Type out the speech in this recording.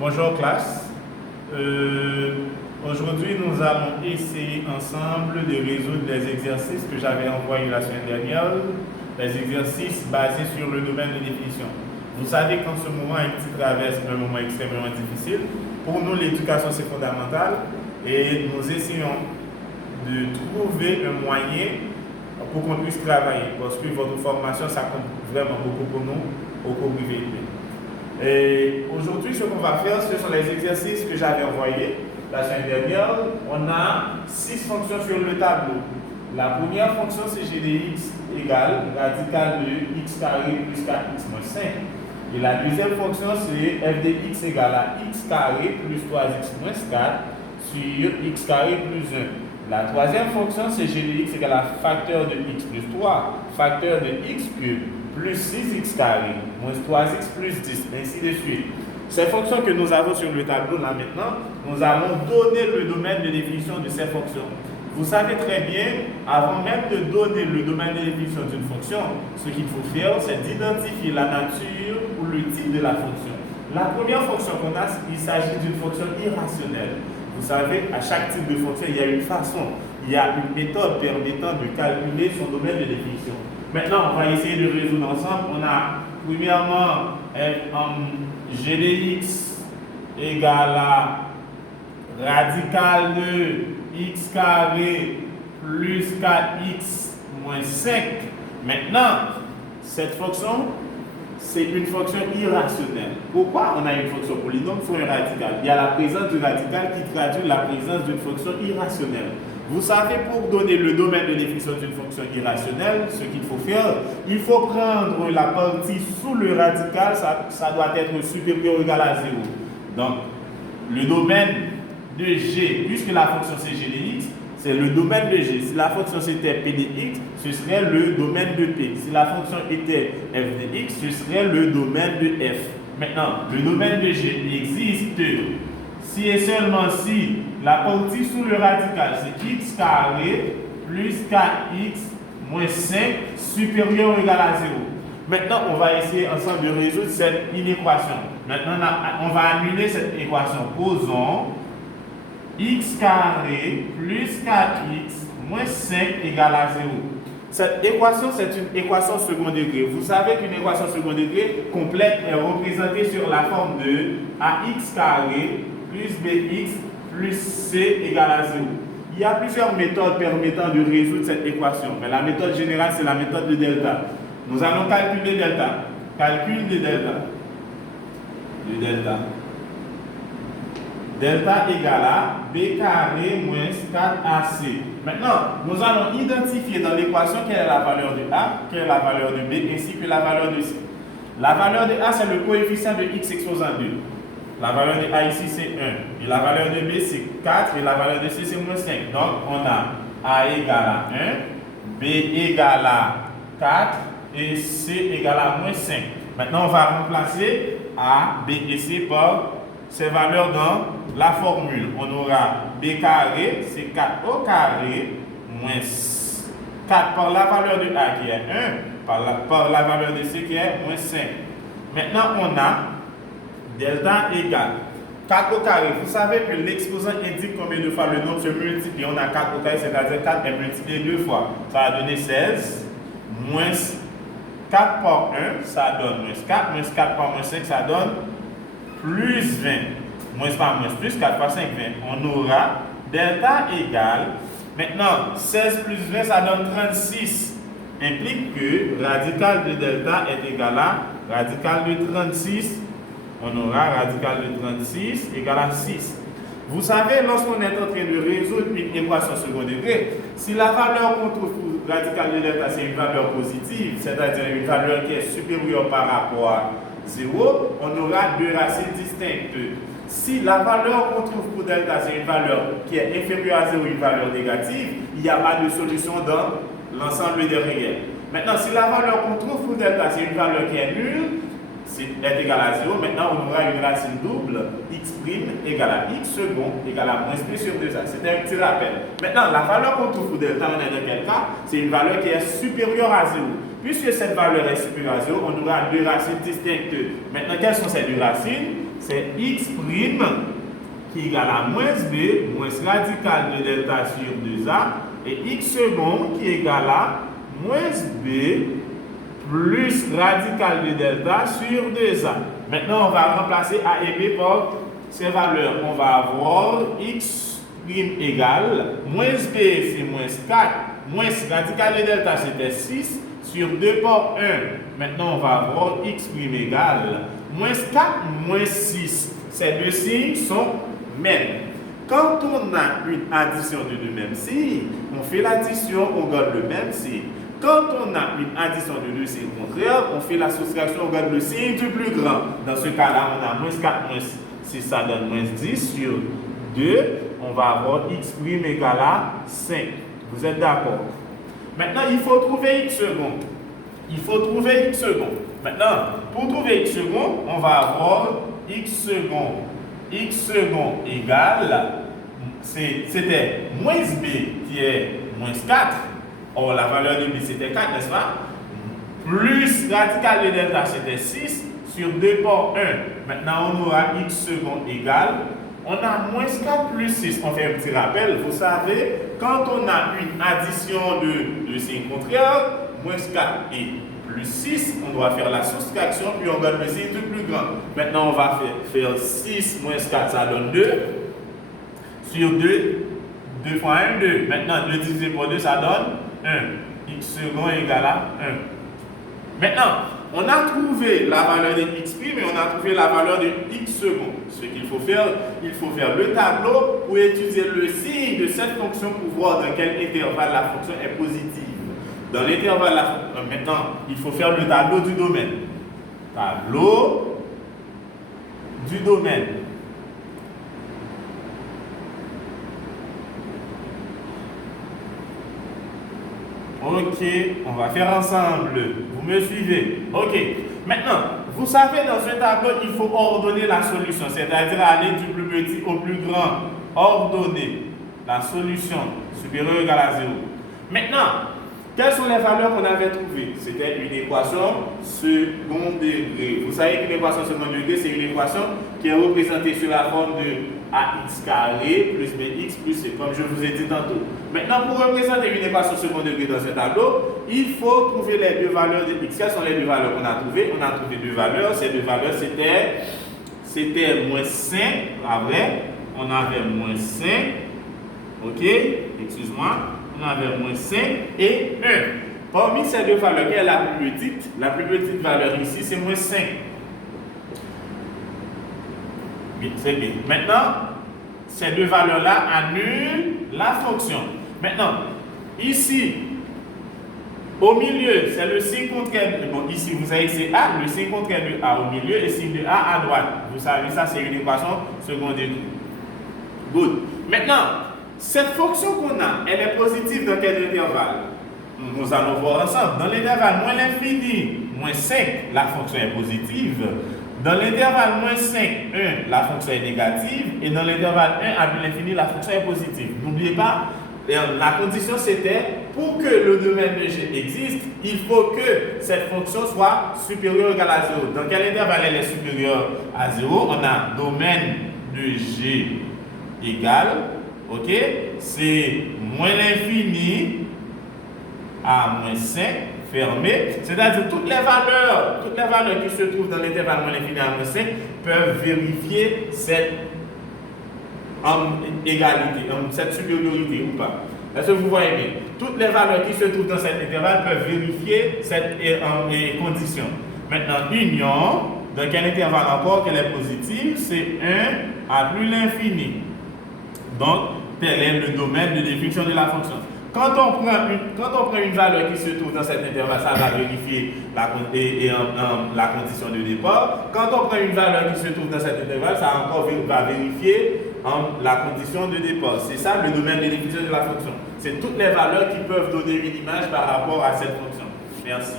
Bonjour classe. Aujourd'hui, nous allons essayer ensemble de résoudre les exercices que j'avais envoyés la semaine dernière, les exercices basés sur le domaine de définition. Vous savez qu'en ce moment, Haïti traverse un moment extrêmement difficile. Pour nous, l'éducation, c'est fondamental et nous essayons de trouver un moyen pour qu'on puisse travailler parce que votre formation, ça compte vraiment beaucoup pour nous au cours privé. Et aujourd'hui, ce qu'on va faire, ce sont les exercices que j'avais envoyés la semaine dernière. On a 6 fonctions sur le tableau. La première fonction, c'est g de x égale radical de x carré plus 4x moins 5. Et la deuxième fonction, c'est f de x égale à x carré plus 3x moins 4 sur x carré plus 1. La troisième fonction, c'est g de x égale à facteur de x plus 3, facteur de x cube plus 6x carré, moins 3x plus 10, ainsi de suite. Ces fonctions que nous avons sur le tableau là maintenant, nous allons donner le domaine de définition de ces fonctions. Vous savez très bien, avant même de donner le domaine de définition d'une fonction, ce qu'il faut faire, c'est d'identifier la nature ou le type de la fonction. La première fonction qu'on a, il s'agit d'une fonction irrationnelle. Vous savez, à chaque type de fonction, il y a une façon, il y a une méthode permettant de calculer son domaine de définition. Maintenant, on va essayer de résoudre ensemble. On a premièrement g de x égale à radical de x carré plus 4x moins 5. Maintenant, cette fonction, c'est une fonction irrationnelle. Pourquoi on a une fonction polynôme sur un radical? Il y a la présence du radical qui traduit la présence d'une fonction irrationnelle. Vous savez, pour donner le domaine de définition d'une fonction irrationnelle, ce qu'il faut faire, il faut prendre la partie sous le radical, ça doit être supérieur ou égal à 0. Donc, le domaine de g, puisque la fonction c'est g de x, c'est le domaine de g. Si la fonction c'était p de x, ce serait le domaine de p. Si la fonction était f de x, ce serait le domaine de f. Maintenant, le domaine de g existe si et seulement si la partie sous le radical, c'est x carré plus 4x moins 5 supérieur ou égal à 0. Maintenant, on va essayer ensemble de résoudre cette inéquation. Maintenant, on va annuler cette équation. Posons x carré plus 4x moins 5 égale à 0. Cette équation, c'est une équation second degré. Vous savez qu'une équation second degré complète est représentée sur la forme de ax carré plus bx plus c égale à 0. Il y a plusieurs méthodes permettant de résoudre cette équation, mais la méthode générale, c'est la méthode de delta. Nous allons calculer delta. Calcul de delta. De delta. Delta égale à b carré moins 4ac. Maintenant, nous allons identifier dans l'équation quelle est la valeur de a, quelle est la valeur de b, ainsi que la valeur de c. La valeur de a, c'est le coefficient de x exposant 2. La valeur de a ici, c'est 1. Et la valeur de b, c'est 4. Et la valeur de c, c'est moins 5. Donc, on a a égale à 1, b égale à 4 et c égale à moins 5. Maintenant, on va remplacer a, b et c par ces valeurs dans la formule. On aura b carré, c'est 4 au carré, moins 4 par la valeur de a qui est 1, par la valeur de c qui est moins 5. Maintenant, on a delta égale 4 au carré. Vous savez que l'exposant indique combien de fois le nombre se multiplie. On a 4 au carré, c'est-à-dire 4 est multiplié 2 fois. Ça va donner 16, moins 4 par 1, ça donne moins 4, moins 4 par moins 5, ça donne plus 20. Moins par moins plus, 4 par 5, 20. On aura delta égale, maintenant 16 plus 20, ça donne 36. Implique que radical de delta est égal à radical de 36. On aura radical de 36 égale à 6. Vous savez, lorsqu'on est en train de résoudre une équation second degré, si la valeur qu'on trouve pour radical de delta, c'est une valeur positive, c'est-à-dire une valeur qui est supérieure par rapport à 0, on aura deux racines distinctes. Si la valeur qu'on trouve pour delta, c'est une valeur qui est inférieure à 0, une valeur négative, il n'y a pas de solution dans l'ensemble des réels. Maintenant, si la valeur qu'on trouve pour delta, c'est une valeur qui est nulle, est égal à 0, maintenant on aura une racine double, x' égale à x second égale à moins plus sur 2a. C'était un petit rappel. Maintenant, la valeur qu'on trouve pour delta, on est dans quel cas? C'est une valeur qui est supérieure à 0. Puisque cette valeur est supérieure à 0, on aura deux racines distinctes. Maintenant, quelles sont ces deux racines? c'est x prime qui est égal à moins b, moins radical de delta sur 2a, et x second qui est égal à moins b plus radical de delta sur 2a. Maintenant, on va remplacer a et b par ces valeurs. On va avoir x prime égale moins b, c'est moins 4, moins radical de delta, c'était 6, sur 2 par 1. Maintenant, on va avoir x prime égale moins 4, moins 6. Ces deux signes sont mêmes. Quand on a une addition de deux mêmes signes, on fait l'addition, on garde le même signe. Quand on a une addition de deux signes contraires, on fait la soustraction, on garde le signe du plus grand. Dans ce cas-là, on a moins 4, moins 6, ça donne moins 10 sur 2. On va avoir x prime égale à 5. Vous êtes d'accord? Maintenant, il faut trouver x second. Il faut trouver x second. Maintenant, pour trouver x second, on va avoir x second. X second égale, c'était moins b qui est moins 4. Or, la valeur de b c'était 4, n'est-ce pas? Plus radical de delta c'était 6 sur 2 par 1. Maintenant, on aura x second égale. On a moins 4 plus 6. On fait un petit rappel. Vous savez, quand on a une addition de signes contraires, moins 4 et plus 6, on doit faire la soustraction, puis on donne le signe du plus grand. Maintenant, on va faire 6 moins 4, ça donne 2. Sur 2, 2 fois 1, 2. Maintenant, 2 divisé par 2, ça donne 1. X second égale à 1. Maintenant, on a trouvé la valeur de x prime et on a trouvé la valeur de x second. Ce qu'il faut faire, il faut faire le tableau pour étudier le signe de cette fonction pour voir dans quel intervalle la fonction est positive. Dans l'intervalle, maintenant, il faut faire le tableau du domaine. Tableau du domaine. Ok, on va faire ensemble. Vous me suivez? Ok. Maintenant, vous savez, dans ce tableau, il faut ordonner la solution, c'est-à-dire aller du plus petit au plus grand. Ordonner la solution supérieure ou égale à 0. Maintenant, quelles sont les valeurs qu'on avait trouvées? C'était une équation second degré. Vous savez qu'une équation second degré, c'est une équation qui est représentée sur la forme de ax carré plus bx plus c, comme je vous ai dit tantôt. Maintenant, pour représenter une équation second degré dans ce tableau, il faut trouver les deux valeurs de x. Quelles sont les deux valeurs qu'on a trouvées? On a trouvé deux valeurs. Ces deux valeurs, c'était moins 5, pas vrai? On avait moins 5, ok? Excuse-moi. On avait moins 5 et 1. Parmi ces deux valeurs, quelle est la plus petite? La plus petite valeur ici, c'est moins 5. Oui, c'est bien. Maintenant, ces deux valeurs-là annulent la fonction. Maintenant, ici, au milieu, c'est le signe contraire. Bon, ici, vous savez que c'est A, le signe contraire de A au milieu et signe de A à droite. Vous savez, ça, c'est une équation seconde degré. Good. Maintenant, cette fonction qu'on a, elle est positive dans quel intervalle? Nous allons voir ensemble. Dans l'intervalle moins l'infini, moins 5, la fonction est positive. Dans l'intervalle moins 5, 1, la fonction est négative. Et dans l'intervalle 1 à l'infini, la fonction est positive. N'oubliez pas, la condition c'était, pour que le domaine de G existe, il faut que cette fonction soit supérieure ou égale à 0. Dans quel intervalle elle est supérieure à 0? On a domaine de G égale, ok, c'est moins l'infini à moins 5 fermé, c'est-à-dire toutes les valeurs qui se trouvent dans l'intervalle moins l'infini à moins 5 peuvent vérifier cette égalité, cette supériorité ou pas. Est-ce que vous voyez bien? Toutes les valeurs qui se trouvent dans cet intervalle peuvent vérifier cette condition. Maintenant, union, dans quel intervalle encore qu'elle est positive, c'est 1 à plus l'infini. Donc, tel est le domaine de définition de la fonction. Quand on prend une valeur qui se trouve dans cet intervalle, ça va vérifier la condition de départ. Quand on prend une valeur qui se trouve dans cet intervalle, ça encore va vérifier la condition de départ. C'est ça le domaine de définition de la fonction. C'est toutes les valeurs qui peuvent donner une image par rapport à cette fonction. Merci.